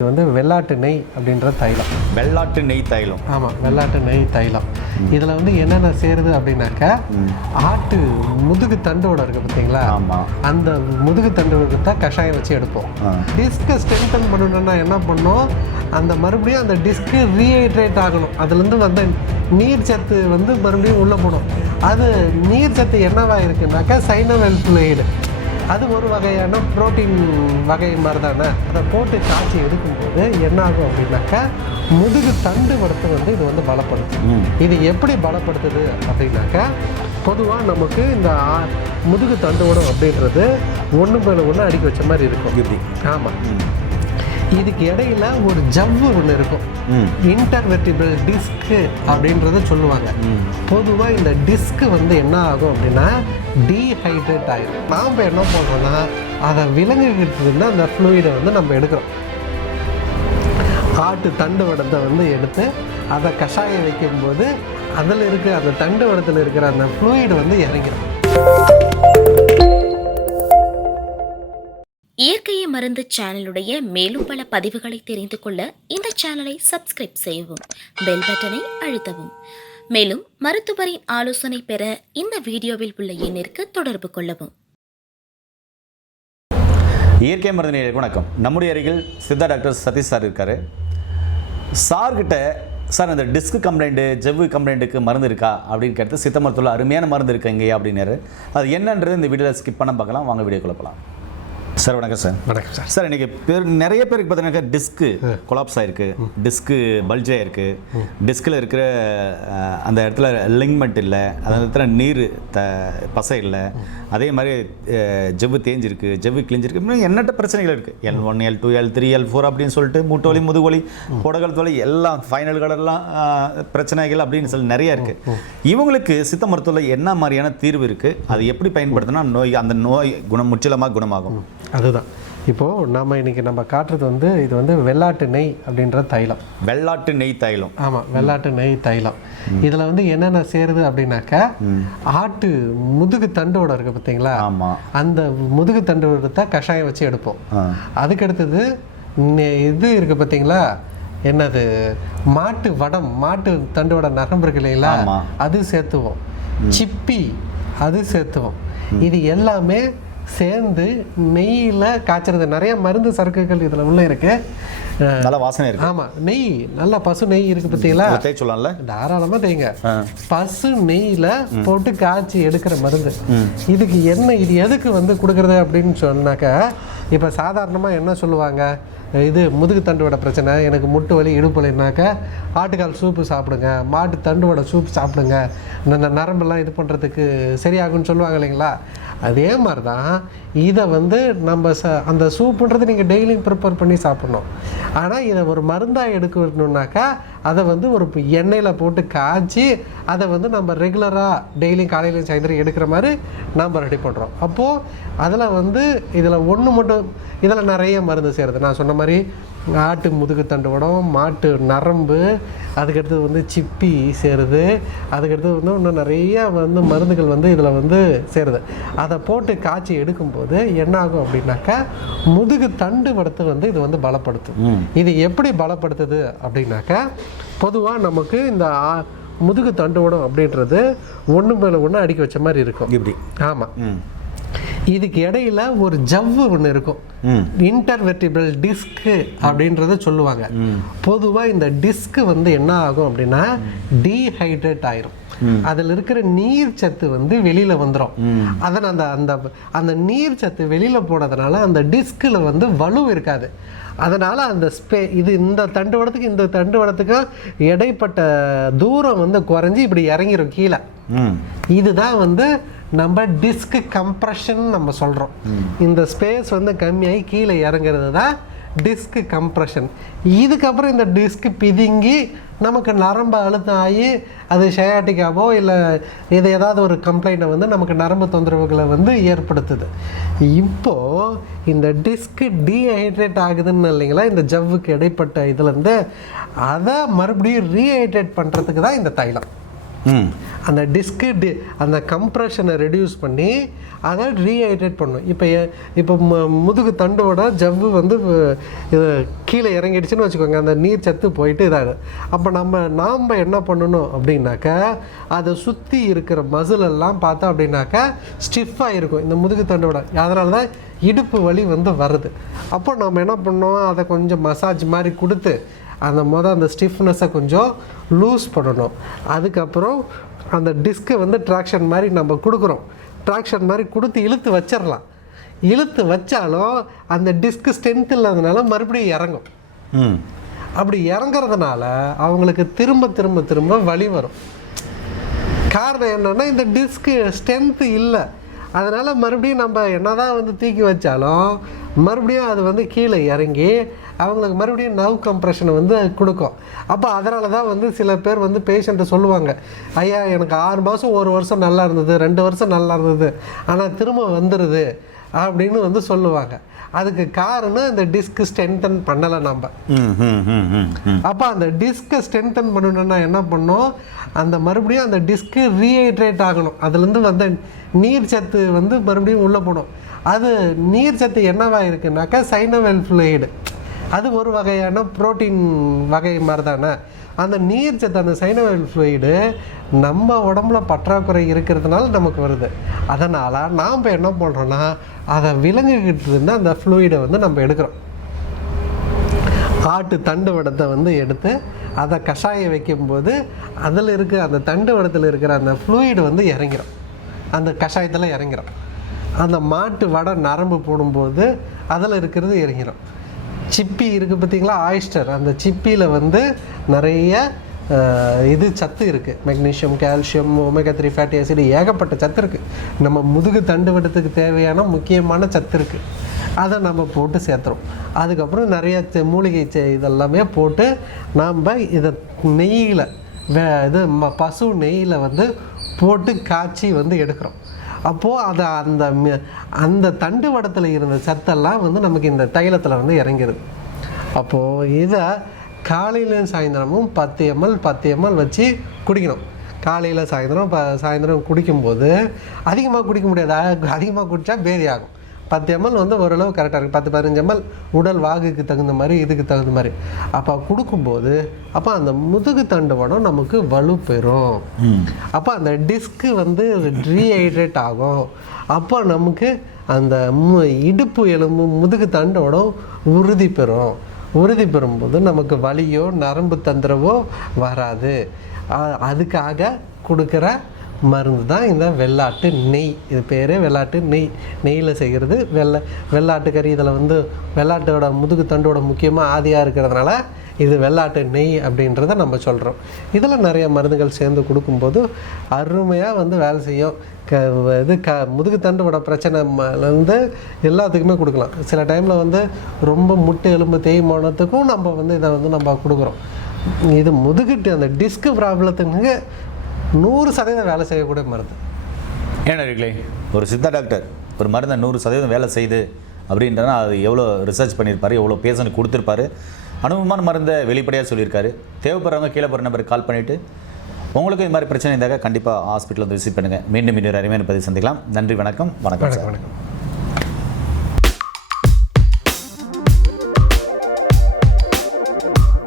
இது வந்து வெள்ளாட்டு நெய் அப்படின்ற தைலம். வெள்ளாட்டு நெய் தைலம். ஆமாம் வெள்ளாட்டு நெய் தைலம். இதில் வந்து என்னென்ன சேருது அப்படின்னாக்கா ஆட்டு முதுகு தண்டோட இருக்குது பார்த்தீங்களா அந்த முதுகு தண்டு தான் கஷாயம் வச்சு எடுப்போம். டிஸ்கை ஸ்ட்ரென்தன் பண்ணணும்னா என்ன பண்ணோம்? அந்த மறுபடியும் அந்த டிஸ்க்கு ரீஹைட்ரேட் ஆகணும். அதுலேருந்து வந்த நீர் சத்து வந்து மறுபடியும் உள்ளே போடும் அது நீர் சத்து என்னவா இருக்குனாக்கா சைனவெல் ஃப்ளூயிடு அது ஒரு வகையான புரோட்டீன் வகை மாதிரி தானே அதை போட்டு காய்ச்சி எடுக்கும்போது என்ன ஆகும் அப்படின்னாக்கா முதுகு தண்டு வடத்தை வந்து இது வந்து பலப்படுத்தும். இது எப்படி பலப்படுத்துது அப்படின்னாக்கா பொதுவாக நமக்கு இந்த முதுகு தண்டுவடம் அப்படின்றது ஒன்று மேலே ஒன்று அடுக்கி வச்ச மாதிரி இருக்கும். ஆமாம் இதுக்கு இடையில ஒரு ஜவ்வு ஒன்று இருக்கும். இன்டர்வெர்டிபிள் டிஸ்க்கு அப்படின்றத சொல்லுவாங்க. பொதுவாக இந்த டிஸ்க்கு வந்து என்ன ஆகும் அப்படின்னா டீஹைட்ரேட் ஆகிடும் நாம் என்ன பண்ணுறோம்னா அதை விலங்குகிட்டு இருந்து அந்த ஃப்ளூயிடை வந்து நம்ம எடுக்கிறோம். ஆட்டு தண்டு வடத்தை வந்து எடுத்து அதை கஷாயம் வைக்கும்போது அதில் இருக்க அந்த தண்டு வடத்தில் இருக்கிற அந்த ஃப்ளூயிடு வந்து இறங்கிடும் மருந்து சேனலுடைய மேலும் பல பதிவுகளை தெரிந்து கொள்ள இந்த சேனலை சப்ஸ்கிரைப் செய்யவும் பெல் பட்டனை அழுத்தவும். மேலும் மருத்துவரின் ஆலோசனை பெற இந்த வீடியோவில் உள்ள எண்ணிற்கு தொடர்பு கொள்ளவும். இயற்கை மருந்து வணக்கம். நம்முடைய அருகில் சித்தா டாக்டர் சதீஷ் சார் இருக்கார். சார்கிட்ட சார் இந்த டிஸ்க் கம்ப்ளைண்ட்டு ஜவ்வு கம்ப்ளைண்ட்டுக்கு மருந்து இருக்கா? அப்படின்னு கேட்டு சித்த மருத்துவத்தில் அருமையான மருந்து இருக்கு இங்கேயா அப்படின்னாரு. அது என்னன்றது இந்த வீடியோவில் ஸ்கிப் பண்ண பார்க்கலாம். வாங்க வீடியோ குழப்பலாம் சார் வணக்கம் சார். வணக்கம் சார். சார் இன்னைக்கு பேர் நிறைய பேருக்கு பார்த்தீங்கன்னா டிஸ்க்கு கொலாப்ஸ் ஆயிருக்கு. டிஸ்க்கு பல்ஜ் ஆயிருக்கு. டிஸ்கில் இருக்கிற அந்த இடத்துல லிங்மெண்ட் இல்லை. அந்த இடத்துல நீர் த பசை இல்லை. அதே மாதிரி ஜவ்வு தேஞ்சிருக்கு. ஜவ்வு கிழிஞ்சிருக்கு. இன்னும் எண்ணற்ற பிரச்சனைகள் இருக்குது L one L two L three L four அப்படின்னு சொல்லிட்டு மூட்டு வலி முதுகு வலி புடகல் வலி எல்லாம் ஃபைனல்கள் எல்லாம் பிரச்சனைகள் அப்படின்னு சொல்லி நிறைய இருக்குது இவங்களுக்கு சித்த மருத்துவத்தில் என்ன மாதிரியான தீர்வு இருக்குது அது எப்படி பயன்படுத்தினா நோய் அந்த நோய் குணம் முற்றிலுமாக குணமாகும். அதுதான். இப்போது நம்ம இன்னைக்கு நம்ம காட்டுறது வந்து இது வந்து வெள்ளாட்டு நெய் அப்படின்ற தைலம். வெள்ளாட்டு நெய் தைலம். ஆமாம் வெள்ளாட்டு நெய் தைலம். இதில் வந்து என்னென்ன சேருது அப்படின்னாக்கா ஆட்டு முதுகு தண்டோட இருக்குது பார்த்தீங்களா ஆமாம் அந்த முதுகு தண்டோட கஷாயம் வச்சு எடுப்போம். ஆ. அதுக்கு அடுத்தது நெ- இது இருக்குது பார்த்தீங்களா என்னது? மாட்டு வடம் மாட்டு தண்டோட நரம்பு இருக்கு இல்லைங்களா. அது சேர்த்துவோம். சிப்பி அது சேர்த்துவோம். இது எல்லாமே சேர்ந்து நெய்யில் காய்ச்சறது. நிறைய மருந்து சரக்குகள் இதில் உள்ள இருக்கு. அஹ், நல்ல வாசனை இருக்கு. ஆமாம் நெய் நல்ல பசு நெய் இருக்கு பார்த்தீங்களா தேய்ச்சி சொல்லலாம்ல தாராளமாக தேங்க ஆ. பசு நெய்யில் போட்டு காய்ச்சி எடுக்கிற மருந்து. இதுக்கு என்ன இது எதுக்கு வந்து கொடுக்குறது அப்படின்னு சொன்னாக்கா இப்போ சாதாரணமாக என்ன சொல்லுவாங்க? இது முதுகு தண்டுவடை பிரச்சனை எனக்கு முட்டு வலி இடுப்பு வலினாக்கா ஆட்டுக்கால் சூப்பு சாப்பிடுங்க மாட்டு தண்டுவடை சூப் சாப்பிடுங்க இந்த நரம்பெல்லாம் இது பண்ணுறதுக்கு சரியாகும்னு சொல்லுவாங்க இல்லைங்களா? அதே மாதிரி தான் இதை வந்து நம்ம ச அந்த சூப்புன்றது நீங்கள் டெய்லியும் ப்ரிப்பேர் பண்ணி சாப்பிட்ணும். ஆனால் இதை ஒரு மருந்தாக எடுக்கணுன்னாக்கா அதை வந்து ஒரு எண்ணெயில் போட்டு காய்ச்சி அதை வந்து நம்ம ரெகுலராக டெய்லியும் காலையிலையும் சாயந்தரம் எடுக்கிற மாதிரி நம்ம ரெடி பண்ணுறோம் அப்போது அதில் வந்து இதில் ஒன்று மட்டும் இதில் நிறைய மருந்து சேருது. நான் சொன்ன மாதிரி ஆட்டு முதுகு தண்டுவடம் மாட்டு நரம்பு அதுக்கடுத்தது வந்து சிப்பி சேருது. அதுக்கடுத்தது வந்து இன்னும் நிறைய வந்து மருந்துகள் வந்து இதில் வந்து சேருது. அதை போட்டு காய்ச்சி எடுக்கும்போது என்ன ஆகும் அப்படின்னாக்கா முதுகு தண்டு வடத்தை வந்து இது வந்து பலப்படுத்தும். இது எப்படி பலப்படுத்துது அப்படின்னாக்கா பொதுவாக நமக்கு இந்த முதுகு தண்டுவடம் அப்படின்றது ஒன்று மேலே ஒன்று அடுக்கி வச்ச மாதிரி இருக்கும். இப்படி. ஆமாம் இதுக்கு இடையில ஒரு ஜவ்வு ஒன்று இருக்கும். இன்டர்வெர்டிபிள் டிஸ்க்கு அப்படின்றத சொல்லுவாங்க. பொதுவாக இந்த டிஸ்க்கு வந்து என்ன ஆகும் அப்படின்னா டீஹைட்ரேட் ஆயிரும். அதில் இருக்கிற நீர் சத்து வந்து வெளியில வந்துடும் அதன் அந்த அந்த அந்த நீர் சத்து வெளியில போனதுனால அந்த டிஸ்கில் வந்து வலு இருக்காது. அதனால அந்த ஸ்பே இது இந்த தண்டுவடத்துக்கு இந்த தண்டுவடத்துக்கும் இடைப்பட்ட தூரம் வந்து குறைஞ்சி இப்படி இறங்கிரும் கீழே. இதுதான் வந்து நம்ம டிஸ்க் கம்ப்ரெஷன் நம்ம சொல்கிறோம் இந்த ஸ்பேஸ் வந்து கம்மியாகி கீழே இறங்குறது தான் டிஸ்க் கம்ப்ரெஷன் இதுக்கப்புறம் இந்த டிஸ்க் பிதுங்கி நமக்கு நரம்பு அழுத்தம் ஆகி அது ஷயாட்டிக்காவோ இல்லை இது ஏதாவது ஒரு கம்ப்ளைண்ட்டை வந்து நமக்கு நரம்பு தொந்தரவுகளை வந்து ஏற்படுத்துது. இப்போது இந்த டிஸ்க் டீஹைட்ரேட் ஆகுதுன்னு இல்லைங்களா? இந்த ஜவ்வுக்கு இடைப்பட்ட இதுலேருந்து அதை மறுபடியும் ரீஹைட்ரேட் பண்ணுறதுக்கு தான் இந்த தைலம். அந்த டிஸ்க்கு டி அந்த கம்ப்ரெஷனை ரெடியூஸ் பண்ணி அதை ரீஹைட்ரேட் பண்ணும். இப்போ இப்போ முதுகு தண்டோட ஜவ்வு வந்து இது கீழே இறங்கிடுச்சுன்னு வச்சுக்கோங்க. அந்த நீர் சத்து போயிட்டு இதாகும் அப்போ நம்ம நாம் என்ன பண்ணணும் அப்படின்னாக்கா அதை சுற்றி இருக்கிற மசில் எல்லாம் பார்த்தோம் அப்படின்னாக்கா ஸ்டிஃபாக இருக்கும் இந்த முதுகு தண்டோட. அதனால தான் இடுப்பு வலி வந்து வருது. அப்போ நம்ம என்ன பண்ணோம் அதை கொஞ்சம் மசாஜ் மாதிரி கொடுத்து அந்த மொதல் அந்த ஸ்டிஃப்னஸை கொஞ்சம் லூஸ் பண்ணணும். அதுக்கப்புறம் அந்த டிஸ்க்கை வந்து ட்ராக்ஷன் மாதிரி நம்ம கொடுக்குறோம். ட்ராக்ஷன் மாதிரி கொடுத்து இழுத்து வச்சிடலாம். இழுத்து வச்சாலும் அந்த டிஸ்க் ஸ்ட்ரென்த் இல்லாதனால மறுபடியும் இறங்கும். அப்படி இறங்குறதுனால அவங்களுக்கு திரும்ப திரும்ப திரும்ப வலி வரும். காரணம் என்னன்னா இந்த டிஸ்க்கு ஸ்ட்ரென்த்து இல்லை. அதனால் மறுபடியும் நம்ம என்னதான் வந்து தூக்கி வச்சாலும் மறுபடியும் அது வந்து கீழே இறங்கி அவங்களுக்கு மறுபடியும் நவ் கம்ப்ரெஷனை வந்து கொடுக்கும். அப்போ அதனால தான் வந்து சில பேர் வந்து பேஷண்ட்டை சொல்லுவாங்க ஐயா எனக்கு ஆறு மாதம் ஒரு வருஷம் நல்லா இருந்தது ரெண்டு வருஷம் நல்லா இருந்தது ஆனால் திரும்ப வந்துடுது அப்படின்னு வந்து சொல்லுவாங்க. அதுக்கு காரணம் இந்த டிஸ்க் ஸ்ட்ரென்தன் பண்ணலை நம்ம அப்போ அந்த டிஸ்கை ஸ்ட்ரென்தன் பண்ணணும்னா என்ன பண்ணணும்? அந்த மறுபடியும் அந்த டிஸ்க்கு ரீஹைட்ரேட் ஆகணும். அதுலேருந்து வந்த நீர் சத்து வந்து மறுபடியும் உள்ளே போடும். அது நீர் சத்து என்னவா இருக்குனாக்கா சைனவெல் ஃப்ளூயிடு அது ஒரு வகையான புரோட்டீன் வகை மாதிரி தானே அந்த நீர் சத்து அந்த சைனவெல் ஃப்ளூயிடு நம்ம உடம்புல பற்றாக்குறை இருக்கிறதுனால நமக்கு வருது. அதனால் நாம் என்ன பண்ணுறோன்னா அதை விலங்குகிட்டு இருந்து அந்த ஃப்ளூயிடை வந்து நம்ம எடுக்கிறோம். ஆட்டு தண்டு வடத்தை வந்து எடுத்து அதை கஷாயம் வைக்கும்போது அதில் இருக்க அந்த தண்டு வடத்தில் இருக்கிற அந்த ஃப்ளூயிடு வந்து இறங்கிடும் அந்த கஷாயத்தில் இறங்கிடும் அந்த மாட்டு வடை நரம்பு போடும்போது அதில் இருக்கிறது இறங்கிடும் சிப்பி இருக்குது பார்த்தீங்களா? ஆயிஸ்டர். அந்த சிப்பியில் வந்து நிறைய இது சத்து இருக்குது magnesium calcium omega three fatty acid ஏகப்பட்ட சத்து இருக்குது நம்ம முதுகு தண்டு வடத்துக்கு தேவையான முக்கியமான சத்து இருக்குது அதை நம்ம போட்டு சேர்த்துறோம். அதுக்கப்புறம் நிறைய மூலிகை இதெல்லாமே போட்டு நாம் இதை நெய்யில் வே இது ம- பசு நெய்யில் வந்து போட்டு காய்ச்சி வந்து எடுக்கிறோம். அப்போது அது அந்த அந்த தண்டு வடத்தில் இருந்த சத்தெல்லாம் வந்து நமக்கு இந்த தைலத்தில் வந்து இறங்கிடுது அப்போது இதை காலையிலையும் சாயந்தரமும் பத்து எம்எல் பத்து எம்எல் வச்சு குடிக்கணும். காலையில் சாயந்தரம் இப்போ சாயந்தரம் குடிக்கும்போது அதிகமாக குடிக்க முடியாது. அதிகமாக குடித்தா பேதி ஆகும். பத்து எம்எல் வந்து ஓரளவு கரெக்டாக இருக்குது பத்து பதினஞ்சு எம்எல் உடல் வாகுக்கு தகுந்த மாதிரி இதுக்கு தகுந்த மாதிரி. அப்போ கொடுக்கும்போது அப்போ அந்த முதுகு தண்டுவடம் நமக்கு வலு பெறும். அப்போ அந்த டிஸ்க்கு வந்து ரீஹைட்ரேட் ஆகும். அப்போ நமக்கு அந்த இடுப்பு எலும்பு முதுகு தண்டோடம் உறுதி பெறும். உறுதி பெறும்போது நமக்கு வலியோ நரம்பு தொந்தரவோ வராது. அதுக்காக கொடுக்குற மருந்து தான் இந்த வெள்ளாட்டு நெய். இது பேரே வெள்ளாட்டு நெய். நெய்யில் செய்கிறது. வெள்ளை வெள்ளாட்டு கறி இதில் வந்து வெள்ளாட்டோட முதுகு தண்டோட முக்கியமாக ஆதியாக இருக்கிறதுனால இது வெள்ளாட்டு நெய் அப்படின்றத நம்ம சொல்கிறோம் இதில் நிறைய மருந்துகள் சேர்ந்து கொடுக்கும்போது அருமையாக வந்து வேலை செய்யும். க இது க முதுகு தண்டோட பிரச்சனை வந்து எல்லாத்துக்குமே கொடுக்கலாம். சில டைமில் வந்து ரொம்ப முட்டு எலும்பு தேய்மானத்துக்கும் நம்ம வந்து இதை வந்து நம்ம கொடுக்குறோம். இது முதுகுட்டு அந்த டிஸ்க் ப்ராப்ளத்துக்கு நூறு சதவீதம் வேலை செய்யக்கூடிய மருந்து. ஏனர்களே ஒரு சித்தா டாக்டர் ஒரு மருந்தை நூறு சதவீதம் வேலை செய்யுது அப்படின்றனா அது எவ்வளோ ரிசர்ச் பண்ணியிருப்பாரு எவ்வளோ பேஷண்ட் கொடுத்துருப்பாரு. அனுபவமான மருந்தை வெளிப்படையாக சொல்லியிருக்காரு. தேவைப்படுறவங்க கீழே போகிற நம்பருக்கு கால் பண்ணிவிட்டு உங்களுக்கு இது மாதிரி பிரச்சனை இருந்தாக்க கண்டிப்பாக ஹாஸ்பிட்டல் வந்து விசிட் பண்ணுங்கள் மீண்டும் இன்னொரு அருமையான பதிவு சந்திக்கலாம். நன்றி வணக்கம். வணக்கம் வணக்கம்.